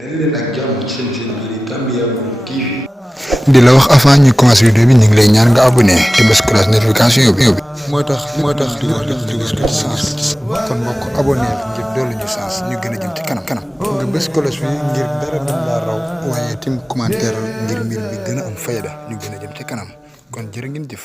leen ak jàmm ci seen biir Gambia TV. di la wax avant ñu commencé vidéo bi ñu ngi lay ñaan nga abonné te bés cloche notification bi moo tax di gis ko ci sens kon mbokk abonné ngir dolli ñu sens ñu gën a jëm ci kanam nga bés cloche bi ngir dara duñ la raw waaye tim commentaire ngir mbir mi gën a am fayda ñu gën a jëm ci kanam kon jërë ngeen jëf.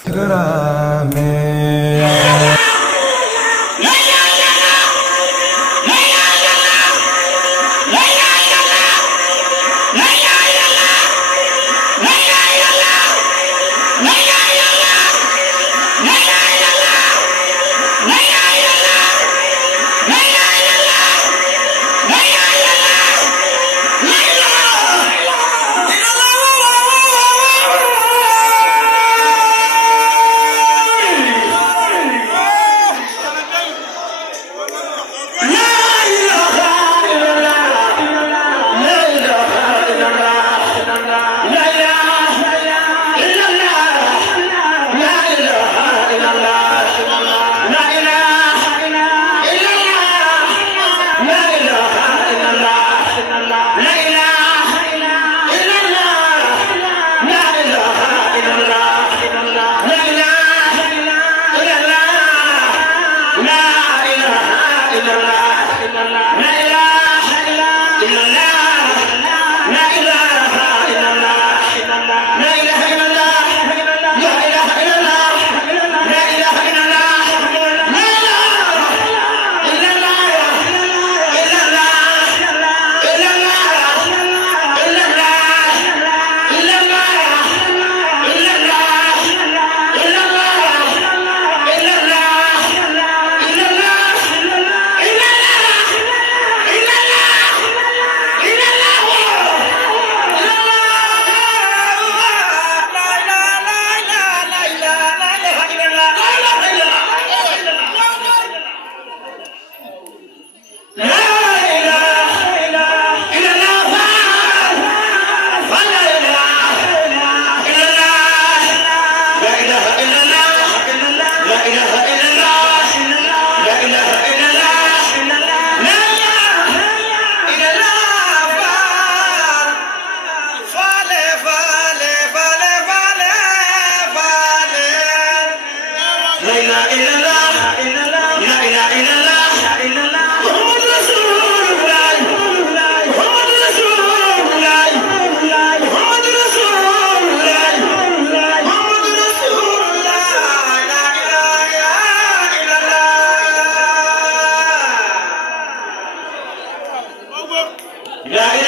لا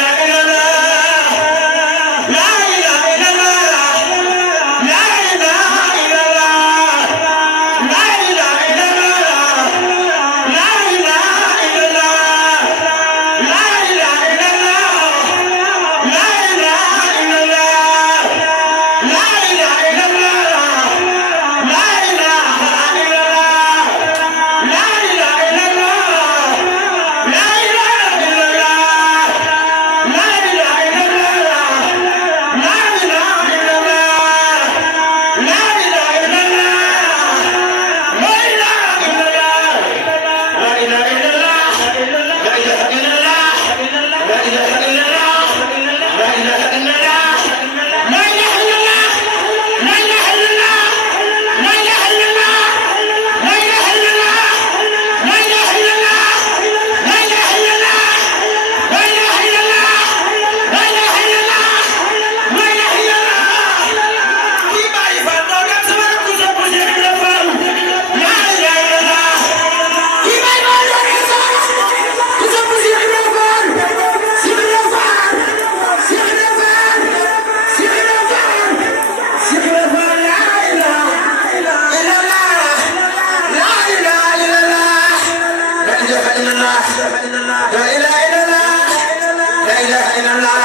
إله إلا الله